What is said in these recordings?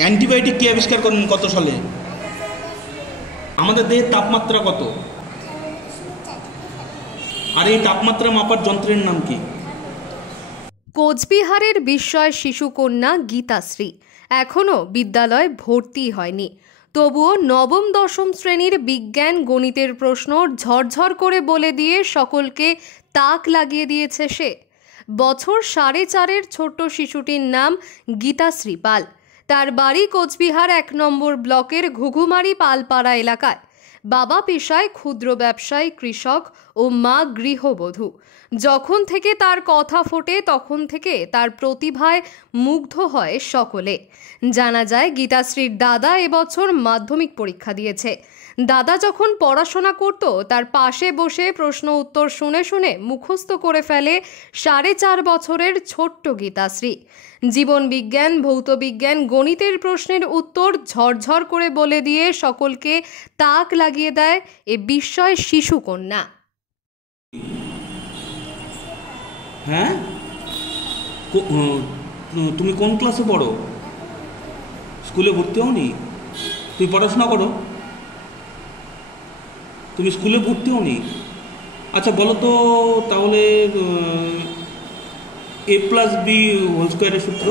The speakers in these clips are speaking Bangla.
অ্যান্টিবায়োটিক কে আবিষ্কার করেন কত সালে? আমাদের দেহের তাপমাত্রা কত? আর এই তাপমাত্রা মাপার যন্ত্রের নাম কি? কোচবিহারের বিস্ময় শিশুকন্যা গীতাশ্রী এখনও বিদ্যালয়ে ভর্তি হয়নি, তবুও নবম দশম শ্রেণীর বিজ্ঞান গণিতের প্রশ্ন ঝরঝর করে বলে দিয়ে সকলকে তাক লাগিয়ে দিয়েছে সে। বছর 4.5-এর ছোট্ট শিশুটির নাম গীতাশ্রী পাল। তার বাড়ি কোচবিহার 1 নম্বর ব্লকের ঘুঘুমারি পালপাড়া এলাকায়। বাবা পেশায় ক্ষুদ্র ব্যবসায়ী, কৃষক ও মা গৃহবধূ। যখন থেকে তার কথা ফোটে তখন থেকে তার প্রতিভায় মুগ্ধ হয় সকলে। জানা যায় গীতাশ্রীর দাদা এবছর মাধ্যমিক পরীক্ষা দিয়েছে। দাদা যখন পড়াশোনা করত তার পাশে বসে প্রশ্ন উত্তর শুনে শুনে মুখস্থ করে ফেলে 4.5 বছরের ছোট্ট গীতাশ্রী। জীবন বিজ্ঞান, ভৌত বিজ্ঞান, গণিতের প্রশ্নের উত্তর ঝরঝর করে বলে দিয়ে সকলকে তাক লাগিয়ে দেয় এ বিস্ময় শিশুকন্যা। হ্যাঁ, তুমি কোন ক্লাসে পড়ো? স্কুলে ভর্তি হওনি? তুমি পড়াশোনা করো? তুমি স্কুলে ভর্তি হওনি? আচ্ছা বলো তো তাহলে a+b হোল স্কোয়ারের সূত্র।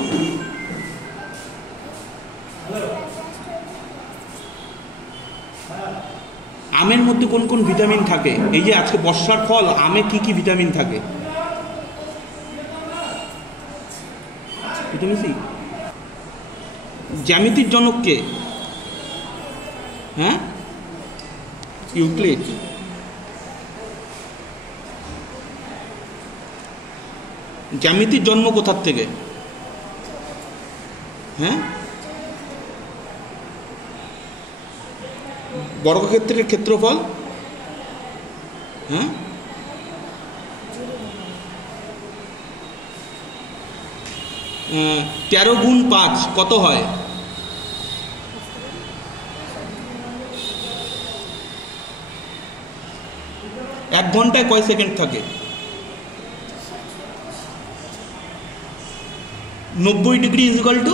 আমের মধ্যে কোন কোন ভিটামিন থাকে? এই যে আজকে বর্ষার ফল, আমে কি কি ভিটামিন থাকে? Vitamin C. জ্যামিতির জনক কে? হ্যাঁ, ইউক্লিড। জ্যামিতির জন্ম কোথার থেকে? হ্যাঁ, বর্গক্ষেত্রের ক্ষেত্রফল। হ্যাঁ, 13 গুণ 5 কত হয়? এক ঘন্টায় কয় সেকেন্ড থাকে? 90 ডিগ্রি ইকুয়াল টু?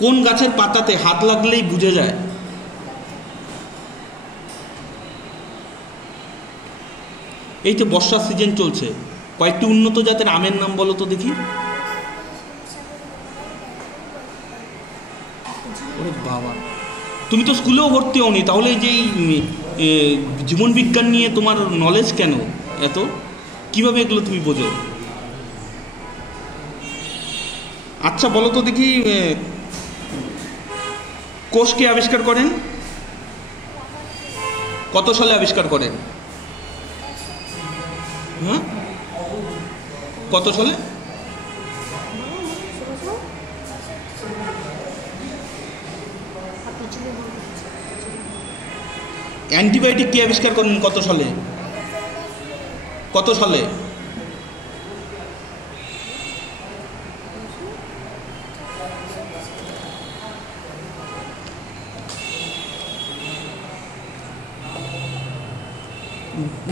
কোন গাছের পাতাতে হাত লাগলেই বুঝে যায়? এই তো বর্ষার সিজন চলছে, কয়েকটি উন্নত জাতের আমের নাম বলো তো দেখি। ওরে বাবা, তুমি তো স্কুলেও ভর্তি হওনি, তাহলে যে জীবন বিজ্ঞান নিয়ে তোমার নলেজ কেন এত? কিভাবে এগুলো তুমি বোঝো? আচ্ছা বলো তো দেখি, কোষ কে আবিষ্কার করেন? কত সালে আবিষ্কার করেন? হ্যাঁ, কত সালে? অ্যান্টিবায়োটিক কে আবিষ্কার করেন কত সালে? কত সালে?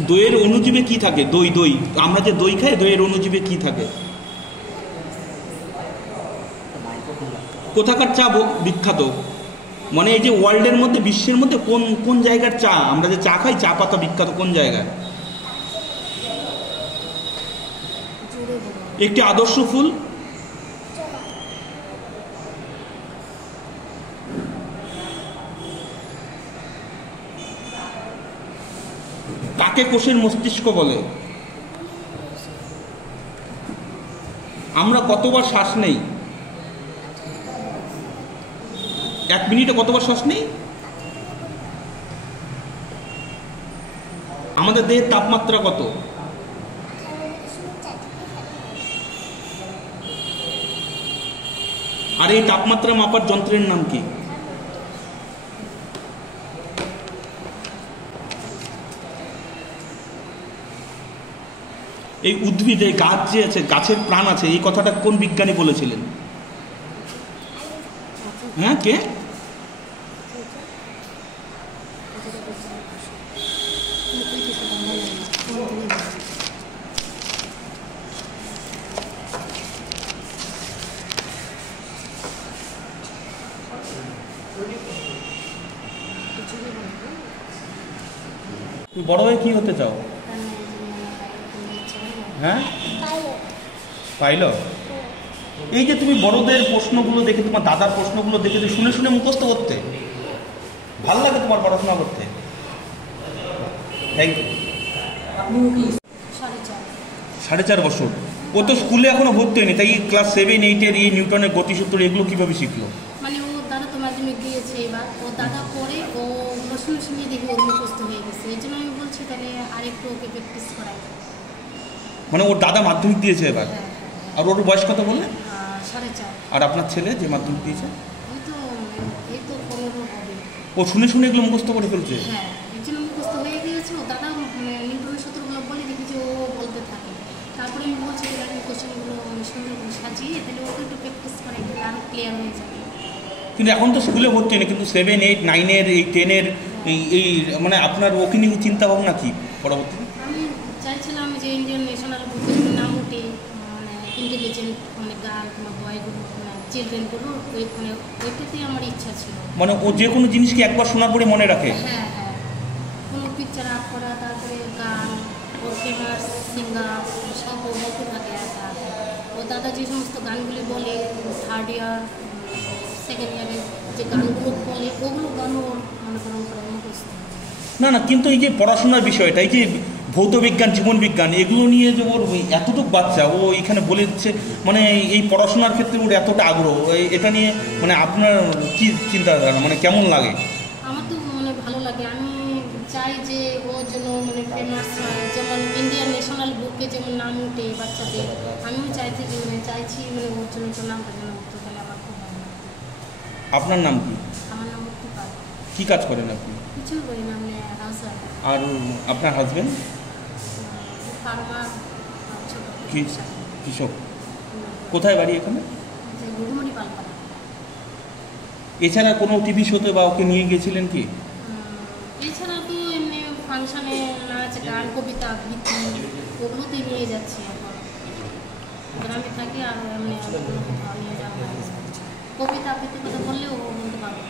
দইয়ের অণুজীবে কি থাকে? দই দই আমরা যে দই খাই, দইয়ের অণুজীবে কি থাকে? কোথাকার চা বিখ্যাত? মানে এই যে ওয়ার্ল্ডের মধ্যে, বিশ্বের মধ্যে কোন কোন জায়গার চা, আমরা যে চা খাই, চা পাতা বিখ্যাত কোন জায়গায়? একটি আদর্শ ফুল? কাকে কোষের মস্তিষ্ক বলে? আমরা কতবার শ্বাস নেই? 1 মিনিটে কতবার শ্বাস নেই? আমাদের দেহের তাপমাত্রা কত? আর এই তাপমাত্রা মাপার যন্ত্রের নাম কি? এই উদ্ভিদ, এই গাছ যে আছে, গাছের প্রাণ আছে, এই কথাটা কোন বিজ্ঞানী বলেছিলেন? হ্যাঁ, কে? তুমি বড় হয়ে কি হতে চাও? হ্যাঁ, পাইলট। এই যে তুমি বড়দের প্রশ্নগুলো দেখে, তোমার দাদার প্রশ্নগুলো দেখে যে শুনে শুনে মুখস্থ করতে ভাল লাগে তোমার পড়াশোনা করতে? Thank you. 4.5 বছর। ও তো স্কুলে এখনো ভর্তি হয়নি, তাই ক্লাস 7, 8-এর এই নিউটনের গতিসূত্র এগুলো কিভাবে শিখলো? মানে ও দাদা তো মাধ্যমিক দিয়েছে, এবার ও দাদা পরে ও শুনে শুনে দেখে ওর মুখস্থ হয়ে গেছে। এই জন্য আমি বলছি তাহলে আরেকটু ওকে প্র্যাকটিস করাই। মানে ওর দাদা মাধ্যমিক দিয়েছে এবার, হ্যাঁ, আর ওর বয়স কত বললে? 4.5। আর আপনার ছেলে যে মাধ্যমিক দিয়েছে? এই তো 15 হবে। ও শুনে শুনে এগুলো মুখস্থ করে ফেলছে? হ্যাঁ, এর জন্য মুখস্থ হয়ে গিয়েছে। ও দাদা নিউটনের সূত্রগুলো বলে দেখেছি ও বলতে থাকে। তারপরে আমি বলছি যে আমি কোশ্চেনগুলো সুন্দর করে সাজিয়ে তাহলে ওকে একটু প্র্যাকটিস করাই দিলে আরও ক্লিয়ার হয়ে যাবে। কিন্তু এখন তো স্কুলে ভর্তি হয়নি, কিন্তু 7, 8, 9-এর এই 10-এর এই মানে আপনার ওকে নিয়ে চিন্তা ভাবনা কি পরবর্তীতে? আমি চাইছিলাম যে ইন্ডিয়ান ন্যাশনাল বুকে যদি নাম উঠে, মানে ইন্টেলিজেন্ট মানে গান কিংবা বয়গুলো চিলড্রেনগুলো ওইটাতেই আমার ইচ্ছা ছিল। মানে ও যে কোনো জিনিসকে একবার শোনার পরে মনে রাখে? হ্যাঁ হ্যাঁ, কোনো পিকচার আপ করা, তারপরে গান, ওর ফেমাস সিঙ্গার সব ও বলতে থাকে একা। ও দাদা যে সমস্ত গানগুলি বলে 3rd ইয়ার 2nd ইয়ারে যে গানগুলো বলে ওগুলো গানও ওর মনে করেন মুখস্থ। না না, কিন্তু এই যে পড়াশোনার বিষয়টা, এই যে ভৌত বিজ্ঞান, জীবন বিজ্ঞান, এগুলো নিয়ে যে ওর এতটুকু বাচ্চা ও এখানে বলে দিচ্ছে, মানে এই পড়াশোনার ক্ষেত্রে ওর এতটা আগ্রহ, এটা নিয়ে মানে আপনার কি চিন্তাধারা, মানে কেমন লাগে? আমার তো মানে ভালো লাগে। আমি চাই যে ওর জন্য মানে ফেমাস হয়, যেমন ইন্ডিয়ান ন্যাশনাল বুকে যেমন নাম উঠে বাচ্চাদের, আমিও চাইছি মানে ওর জন্য তো নামটা যেন উঠতে, তাহলে আমার খুব ভালো লাগে। আপনার নাম কি? আমার নাম উঠতে পারে। কি কাজ করেন আপনি? কিছুই করি না, আমি হাউস ওয়াইফ। আর আপনার হাজবেন্ড? ফার্মার, ছোটো কৃষক। কোথায় বাড়ি এখানে? যে গুরুমণি পালপাড়া। এছাড়া কোনো টিভি শোতে বা ওকে নিয়ে গেছিলেন কি? এছাড়া তো এমনি ফাংশানে নাচ গান কবিতা আবৃত্তি ওগুলোতেই নিয়ে যাচ্ছি এখন। গ্রামে থাকি আর এমনি নিয়ে যাওয়া হয়। কবিতা আবৃত্তির কথা বললেও বলতে পারবো।